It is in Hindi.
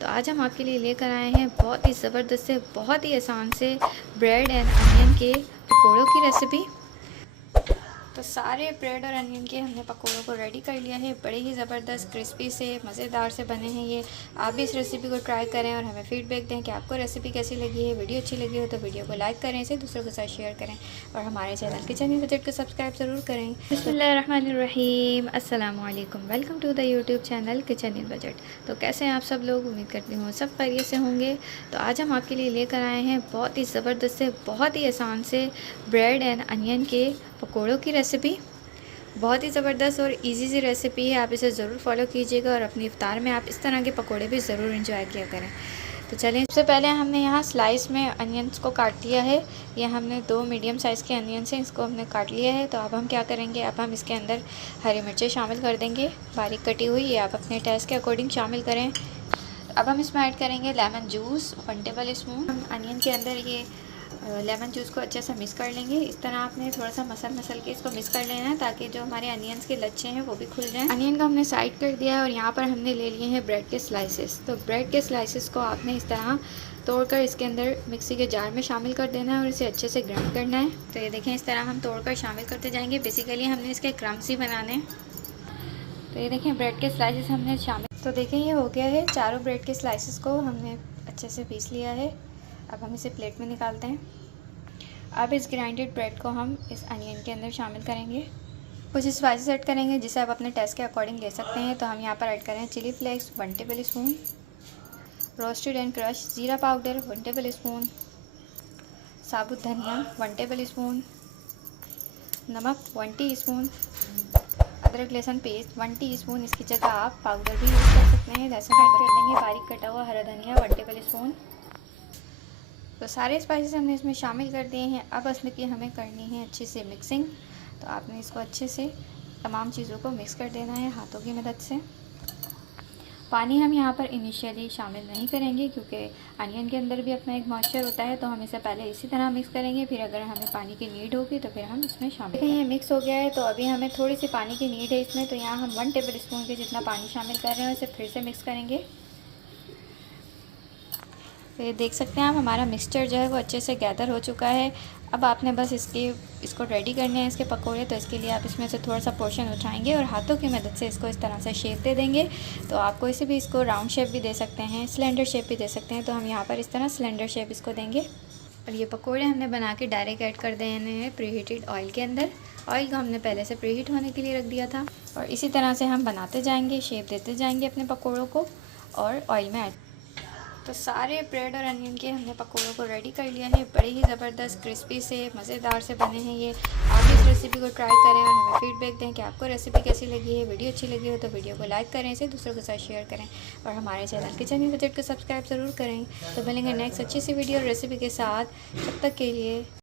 तो आज हम आपके लिए लेकर आए हैं बहुत ही ज़बरदस्त से बहुत ही आसान से ब्रेड एंड अनियन के पकोड़ों की रेसिपी। तो सारे ब्रेड और अनियन के हमने पकोड़ों को रेडी कर लिया है। बड़े ही ज़बरदस्त क्रिस्पी से मज़ेदार से बने हैं ये। आप भी इस रेसिपी को ट्राई करें और हमें फीडबैक दें कि आपको रेसिपी कैसी लगी है। वीडियो अच्छी लगी हो तो वीडियो को लाइक करें, इसे दूसरों के साथ शेयर करें और हमारे चैनल किचन इन बजट को सब्सक्राइब ज़रूर करें। बिस्मिल्लाहिर्रहमानिर्रहीम, अस्सलाम वालेकुम, welcome to the YouTube channel kitchen in budget. तो कैसे हैं आप सब लोग? उम्मीद करती हूँ सब खैरियत से होंगे। तो आज हम आपके लिए लेकर आए हैं बहुत ही ज़बरदस्त से बहुत ही आसान से ब्रेड एंड अनियन के पकोड़ों की रेसिपी। बहुत ही ज़बरदस्त और इजी सी रेसिपी है, आप इसे ज़रूर फॉलो कीजिएगा और अपनी इफ्तार में आप इस तरह के पकोड़े भी ज़रूर इंजॉय किया करें। तो चलें, सबसे पहले हमने यहाँ स्लाइस में अनियंस को काट लिया है। ये हमने 2 मीडियम साइज़ के अनियंस हैं, इसको हमने काट लिया है। तो अब हम क्या करेंगे, अब हम इसके अंदर हरी मिर्चें शामिल कर देंगे बारीक कटी हुई। ये आप अपने टेस्ट के अकॉर्डिंग शामिल करें। अब हम इसमें ऐड करेंगे लेमन जूस 1 टेबल स्पून। हम अनियन के अंदर ये लेमन जूस को अच्छे से मिक्स कर लेंगे। इस तरह आपने थोड़ा सा मसल के इसको मिक्स कर लेना है ताकि जो हमारे अनियंस के लच्छे हैं वो भी खुल जाएं। अनियन को हमने साइड कर दिया है और यहाँ पर हमने ले लिए हैं ब्रेड के स्लाइसेस। तो ब्रेड के स्लाइसेस को आपने इस तरह तोड़कर इसके अंदर मिक्सी के जार में शामिल कर देना है और इसे अच्छे से ग्राइंड करना है। तो ये देखें, इस तरह हम तोड़कर शामिल करते जाएंगे। बेसिकली हमने इसके क्रम्स ही बनाने हैं। तो ये देखें, ब्रेड के स्लाइसेस हमने शामिल, तो देखें ये हो गया है। चारों ब्रेड के स्लाइसेस को हमने अच्छे से पीस लिया है। अब हम इसे प्लेट में निकालते हैं। अब इस ग्राइंडेड ब्रेड को हम इस अनियन के अंदर शामिल करेंगे। कुछ स्पाइसेस ऐड करेंगे जिसे आप अपने टेस्ट के अकॉर्डिंग ले सकते हैं। तो हम यहाँ पर ऐड करें chilli flakes 1 table spoon, roasted and crush ज़ीरा पाउडर 1 टेबल स्पून, साबुत धनिया 1 टेबल स्पून, नमक 1 टीस्पून, अदरक लहसुन पेस्ट 1 टीस्पून। इसकी जगह आप पाउडर भी यूज़ कर सकते हैं। लहसुन ऐड कर देंगे, बारीक कटा हुआ हरा धनिया 1 टेबल स्पून। तो सारे स्पाइसेस हमने इसमें शामिल कर दिए हैं। अब इसमें की हमें करनी है अच्छे से मिक्सिंग। तो आपने इसको अच्छे से तमाम चीज़ों को मिक्स कर देना है हाथों की मदद से। पानी हम यहाँ पर इनिशियली शामिल नहीं करेंगे क्योंकि अनियन के अंदर भी अपना एक मॉइस्चर होता है। तो हम इसे पहले इसी तरह मिक्स करेंगे, फिर अगर हमें पानी की नीड होगी तो फिर हम इसमें शामिल करेंगे। ये मिक्स हो गया है, तो अभी हमें थोड़ी सी पानी की नीड है इसमें। तो यहाँ हम 1 टेबल स्पून के जितना पानी शामिल कर रहे हैं, इसे फिर से मिक्स करेंगे। तो ये देख सकते हैं आप, हमारा मिक्सचर जो है वो अच्छे से गैदर हो चुका है। अब आपने बस इसको रेडी करने हैं इसके पकोड़े। तो इसके लिए आप इसमें से थोड़ा सा पोर्शन उठाएंगे और हाथों की मदद से इसको इस तरह से शेप दे देंगे। तो आप कोई से भी इसको राउंड शेप भी दे सकते हैं, सिलेंडर शेप भी दे सकते हैं। तो हम यहाँ पर इस तरह सिलेंडर शेप इसको देंगे। और ये पकोड़े हमने बना के डायरेक्ट ऐड कर देने हैं प्रीहीटेड ऑयल के अंदर। ऑयल को हमने पहले से प्रीहीट होने के लिए रख दिया था और इसी तरह से हम बनाते जाएंगे, शेप देते जाएंगे अपने पकोड़ों को और ऑयल में ऐड। तो सारे ब्रेड और अनियन के हमने पकोड़ों को रेडी कर लिया है। बड़े ही ज़बरदस्त क्रिस्पी से मज़ेदार से बने हैं ये। आप भी इस रेसिपी को ट्राई करें और हमें फीडबैक दें कि आपको रेसिपी कैसी लगी है। वीडियो अच्छी लगी हो तो वीडियो को लाइक करें, इसे दूसरों के साथ शेयर करें और हमारे चैनल किचन इन बजट को सब्सक्राइब ज़रूर करें। तो मिलेंगे नेक्स्ट अच्छी सी वीडियो और रेसिपी के साथ। तब तक के लिए